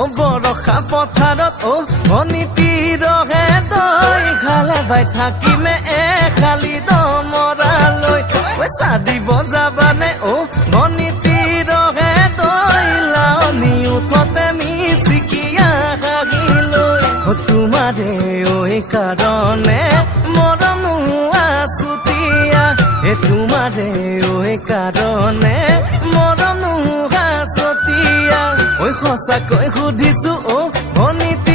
ও বৰষা পথাৰত ও অনীতি ৰহে দৈ খালে বাই থাকিমে খালি দমৰালৈ পইচা দিব যাবানে ও অনীতি ৰহে দৈ লাৱনি উঠতে মিচিকিয়া হাগিলৈ তোমাৰে ঐ কাৰণে মৰম আছুতীয়া তোমাৰে ঐ কাৰণে মৰম আছুতীয়া ঐ সঁচাকৈ সুধিছো ও অনীতি